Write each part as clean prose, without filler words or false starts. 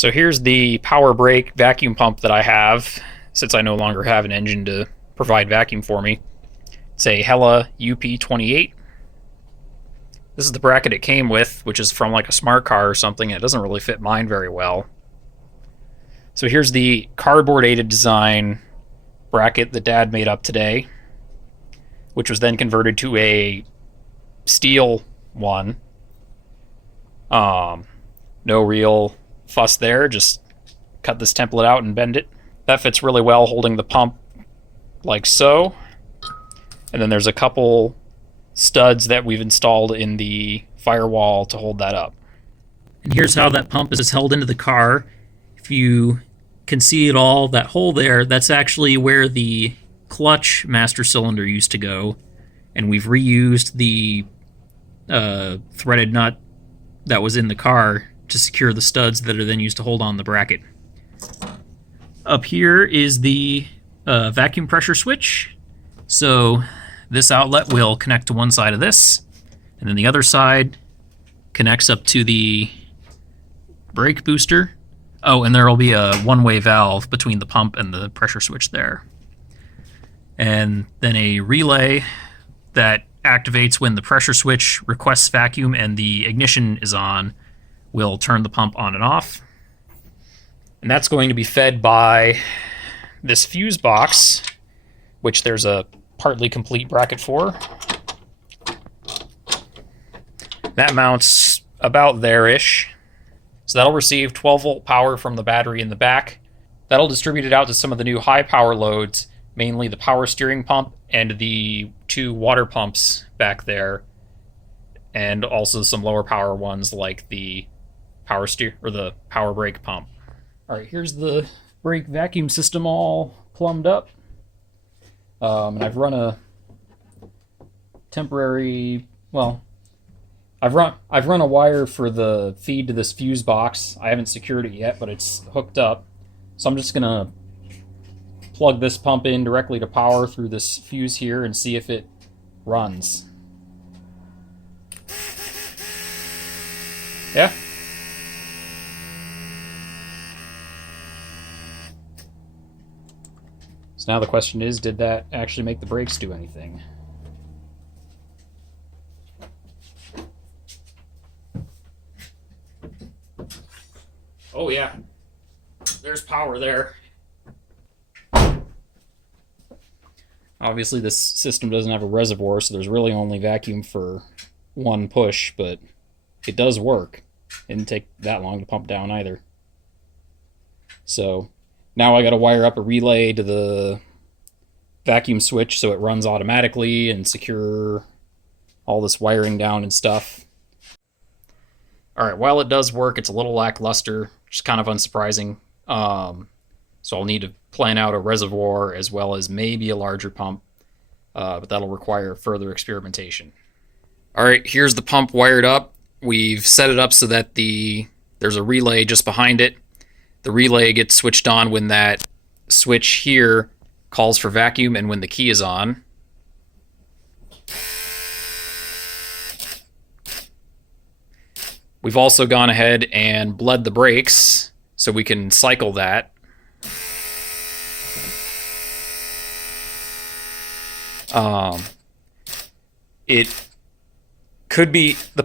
So here's the power brake vacuum pump that I have, since I no longer have an engine to provide vacuum for me. It's a Hella UP28. This is the bracket it came with, which is from like a smart car or something. It doesn't really fit mine very well. So here's the cardboard aided design bracket that Dad made up today, which was then converted to a steel one. No real fuss there, just cut this template out and bend it. That fits really well, holding the pump like so. And then there's a couple studs that we've installed in the firewall to hold that up. And here's how that pump is held into the car. If you can see it all, that hole there, that's actually where the clutch master cylinder used to go. And we've reused the threaded nut that was in the car to secure the studs that are then used to hold on the bracket. Up here is the vacuum pressure switch. So this outlet will connect to one side of this, and then the other side connects up to the brake booster. Oh, and there will be a one-way valve between the pump and the pressure switch there. And then a relay that activates when the pressure switch requests vacuum and the ignition is on, will turn the pump on and off. And that's going to be fed by this fuse box, which there's a partly complete bracket for. That mounts about there-ish. So that'll receive 12-volt power from the battery in the back. That'll distribute it out to some of the new high-power loads, mainly the power steering pump and the two water pumps back there, and also some lower power ones like the power brake pump. All right, here's the brake vacuum system all plumbed up. And I've run a temporary, well, I've run a wire for the feed to this fuse box. I haven't secured it yet, but it's hooked up. So I'm just gonna plug this pump in directly to power through this fuse here and see if it runs. Yeah. So now the question is, did that actually make the brakes do anything? Oh yeah, there's power there. Obviously this system doesn't have a reservoir, so there's really only vacuum for one push, but it does work. It didn't take that long to pump down either. So now I got to wire up a relay to the vacuum switch so it runs automatically and secure all this wiring down and stuff. Alright, while it does work, it's a little lackluster, which is kind of unsurprising. So I'll need to plan out a reservoir as well as maybe a larger pump, but that'll require further experimentation. Alright, here's the pump wired up. We've set it up so that there's a relay just behind it. The relay gets switched on when that switch here calls for vacuum and when the key is on. We've also gone ahead and bled the brakes so we can cycle that. The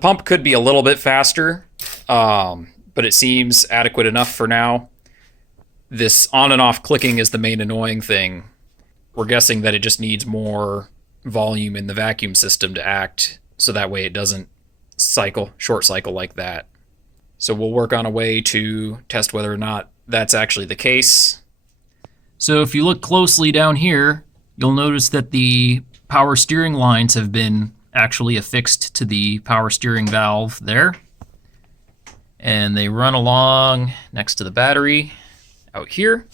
pump could be a little bit faster, but it seems adequate enough for now. This on and off clicking is the main annoying thing. We're guessing that it just needs more volume in the vacuum system to act, so that way it doesn't short cycle like that. So we'll work on a way to test whether or not that's actually the case. So if you look closely down here, you'll notice that the power steering lines have been actually affixed to the power steering valve there. And they run along next to the battery out here.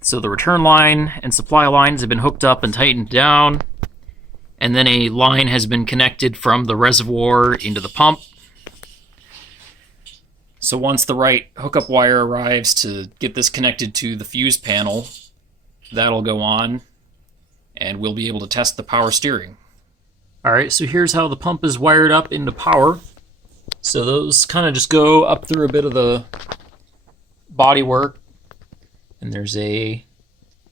So the return line and supply lines have been hooked up and tightened down. And then a line has been connected from the reservoir into the pump. So once the right hookup wire arrives to get this connected to the fuse panel, that'll go on, and we'll be able to test the power steering. Alright, so here's how the pump is wired up into power. So those kind of just go up through a bit of the bodywork, and there's a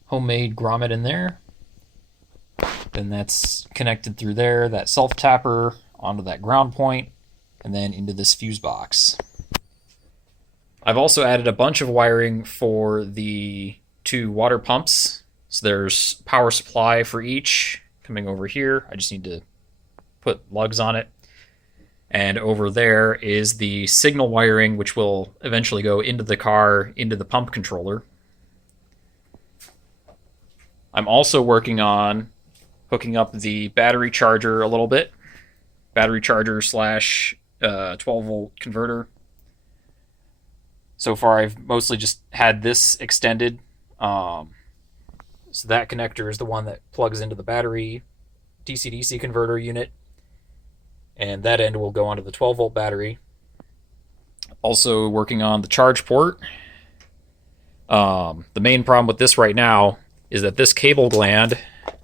homemade grommet in there. Then that's connected through there, that self-tapper onto that ground point, and then into this fuse box. I've also added a bunch of wiring for the 2 water pumps. So there's power supply for each coming over here. I just need to put lugs on it. And over there is the signal wiring, which will eventually go into the car, into the pump controller. I'm also working on hooking up the battery charger a little bit. Battery charger slash 12-volt converter. So far, I've mostly just had this extended. So that connector is the one that plugs into the battery DC-DC converter unit. And that end will go onto the 12-volt battery. Also working on the charge port. The main problem with this right now is that this cable gland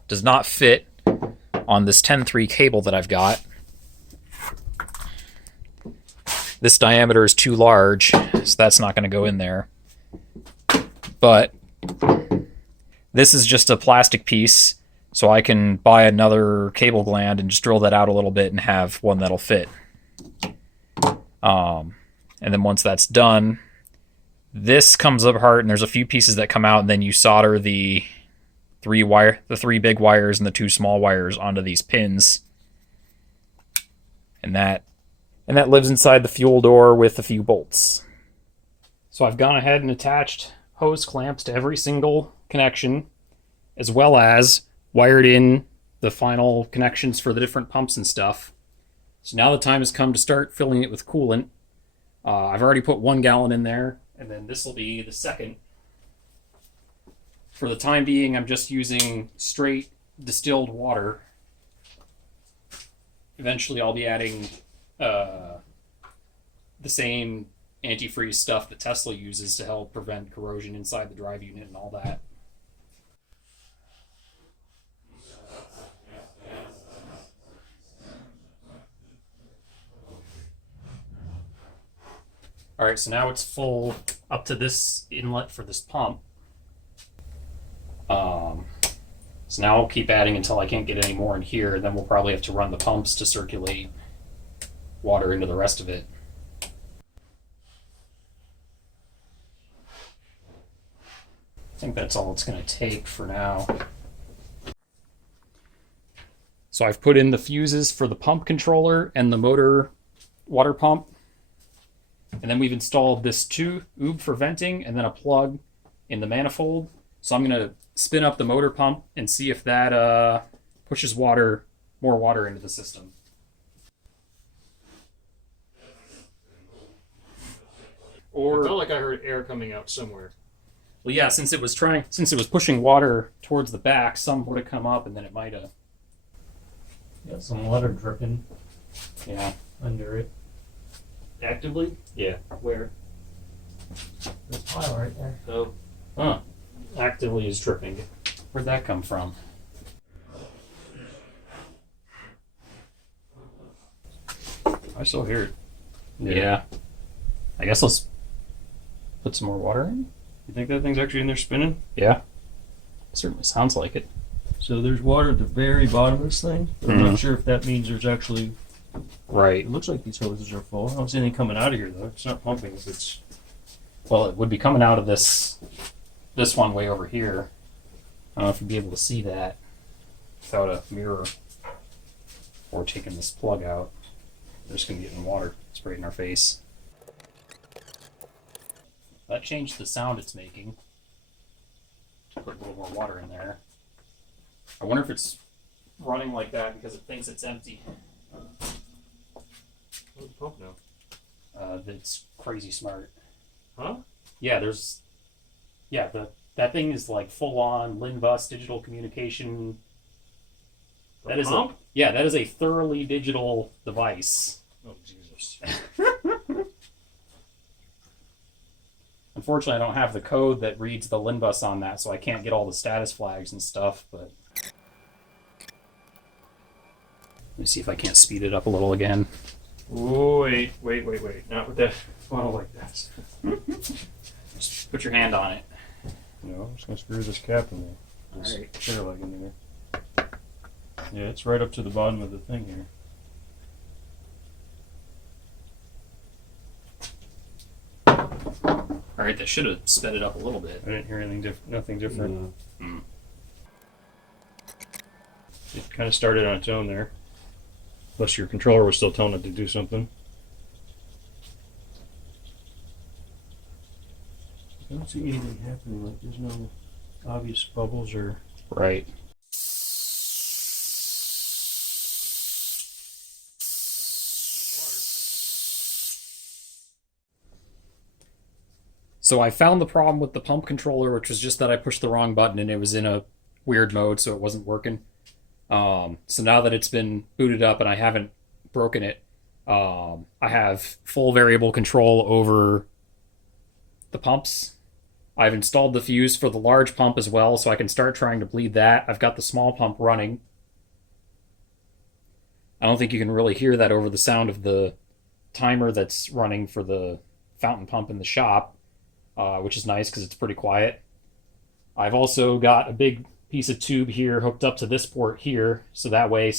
does not fit on this 10-3 cable that I've got. This diameter is too large, so that's not going to go in there. But this is just a plastic piece, so I can buy another cable gland and just drill that out a little bit and have one that'll fit. And then once that's done, this comes apart, and there's a few pieces that come out, and then you solder the 3 big wires and the 2 small wires onto these pins. And that lives inside the fuel door with a few bolts. So I've gone ahead and attached hose clamps to every single connection, as well as wired in the final connections for the different pumps and stuff. So now the time has come to start filling it with coolant. I've already put 1 gallon in there, and then this will be the second. For the time being, I'm just using straight distilled water. Eventually I'll be adding the same antifreeze stuff that Tesla uses to help prevent corrosion inside the drive unit and all that. Alright, so now it's full up to this inlet for this pump. So now I'll keep adding until I can't get any more in here, and then we'll probably have to run the pumps to circulate water into the rest of it. I think that's all it's going to take for now. So I've put in the fuses for the pump controller and the motor water pump. And then we've installed this tube for venting and then a plug in the manifold. So I'm going to spin up the motor pump and see if that pushes more water into the system. Or I felt like I heard air coming out somewhere. Well, yeah, since it was pushing water towards the back, some would have come up, and then it might have. Got some water dripping. Yeah. Under it. Actively? Yeah. Where? There's pile right there. Oh. Huh. Actively is dripping. Where'd that come from? I still hear it. Yeah. I guess let's put some more water in. You think that thing's actually in there spinning? Yeah. Certainly sounds like it. So there's water at the very bottom of this thing. I'm not sure if that means there's actually... Right. It looks like these hoses are full. I don't see anything coming out of here, though. It's not pumping if it's... Well, it would be coming out of this one way over here. I don't know if you'd be able to see that without a mirror or taking this plug out. We're just going to get in water sprayed in our face. That changed the sound it's making. Put a little more water in there. I wonder if it's running like that because it thinks it's empty. Where's the pump now? That's crazy smart. Huh? Yeah, that thing is like full on LIN bus digital communication. That is a thoroughly digital device. Oh Jesus. Unfortunately, I don't have the code that reads the LIN bus on that, so I can't get all the status flags and stuff, but let me see if I can't speed it up a little again. Oh, wait. Not with that funnel like this. Just put your hand on it. No, I'm just gonna screw this cap in there. This Alright. clear leg in there. Yeah, it's right up to the bottom of the thing here. Alright, that should have sped it up a little bit. I didn't hear anything nothing different. It kind of started on its own there. Plus your controller was still telling it to do something. I don't see anything happening. Like there's no obvious bubbles or. Right. So I found the problem with the pump controller, which was just that I pushed the wrong button and it was in a weird mode, so it wasn't working. So now that it's been booted up and I haven't broken it, I have full variable control over the pumps. I've installed the fuse for the large pump as well, so I can start trying to bleed that. I've got the small pump running. I don't think you can really hear that over the sound of the timer that's running for the fountain pump in the shop, which is nice because it's pretty quiet. I've also got a big piece of tube here hooked up to this port here, so that way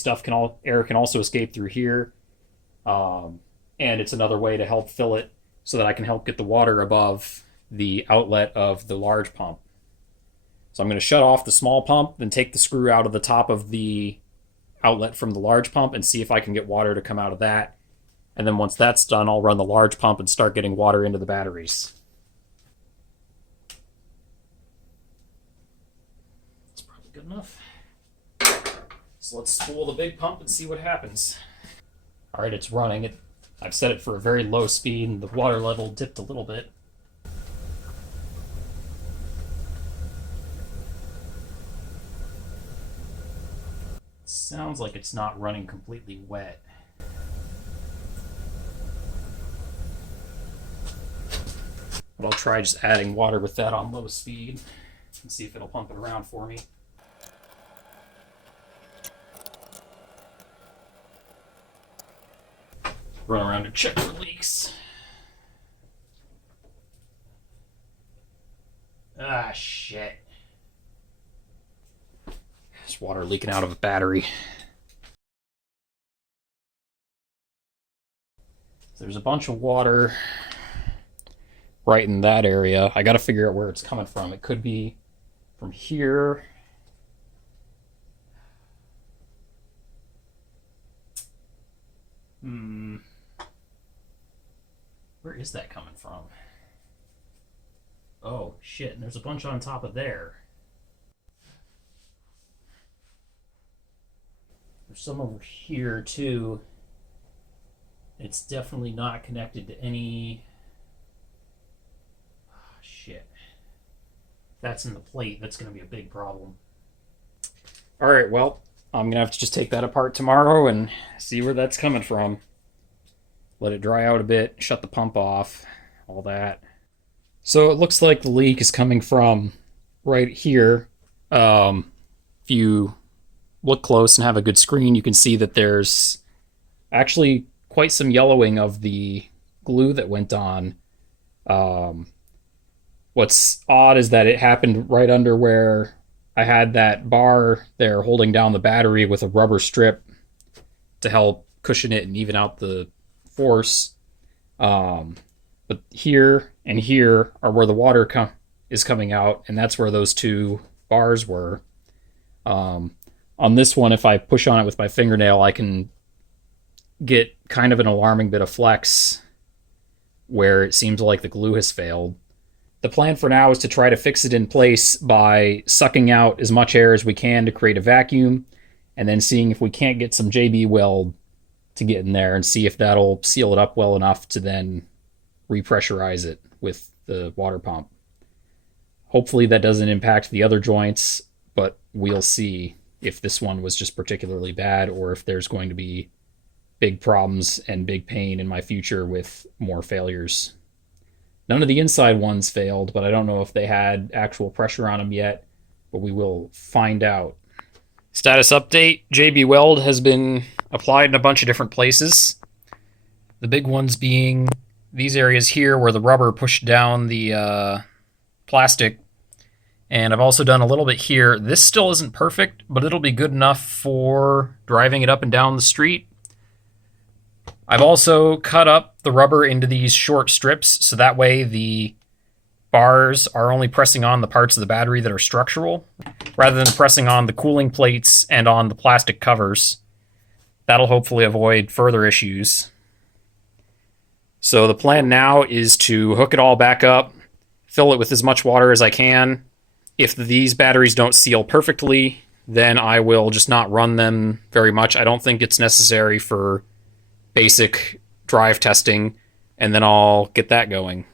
air can also escape through here. And it's another way to help fill it so that I can help get the water above the outlet of the large pump. So I'm going to shut off the small pump, then take the screw out of the top of the outlet from the large pump and see if I can get water to come out of that. And then once that's done, I'll run the large pump and start getting water into the batteries. That's probably good enough. So let's spool the big pump and see what happens. All right, it's running. I've set it for a very low speed and the water level dipped a little bit. Sounds like it's not running completely wet. But I'll try just adding water with that on low speed and see if it'll pump it around for me. Run around to check for leaks. Ah, shit. There's water leaking out of a battery. There's a bunch of water right in that area. I gotta figure out where it's coming from. It could be from here. Where is that coming from? Oh, shit, and there's a bunch on top of there. There's some over here, too. It's definitely not connected to any... Oh, shit. If that's in the plate, that's going to be a big problem. Alright, well, I'm going to have to just take that apart tomorrow and see where that's coming from. Let it dry out a bit, shut the pump off, all that. So it looks like the leak is coming from right here. If you look close and have a good screen, you can see that there's actually quite some yellowing of the glue that went on. What's odd is that it happened right under where I had that bar there holding down the battery with a rubber strip to help cushion it and even out the force. But here and here are where the water is coming out, and that's where those two bars were. On this one, if I push on it with my fingernail, I can get kind of an alarming bit of flex where it seems like the glue has failed. The plan for now is to try to fix it in place by sucking out as much air as we can to create a vacuum, and then seeing if we can't get some JB Weld to get in there and see if that'll seal it up well enough to then repressurize it with the water pump. Hopefully that doesn't impact the other joints, but we'll see if this one was just particularly bad or if there's going to be big problems and big pain in my future with more failures. None of the inside ones failed, but I don't know if they had actual pressure on them yet, but we will find out. Status update, JB Weld has been applied in a bunch of different places. The big ones being these areas here where the rubber pushed down the plastic. And I've also done a little bit here. This still isn't perfect, but it'll be good enough for driving it up and down the street. I've also cut up the rubber into these short strips, so that way the bars are only pressing on the parts of the battery that are structural, rather than pressing on the cooling plates and on the plastic covers. That'll hopefully avoid further issues. So the plan now is to hook it all back up, fill it with as much water as I can. If these batteries don't seal perfectly, then I will just not run them very much. I don't think it's necessary for basic drive testing, and then I'll get that going.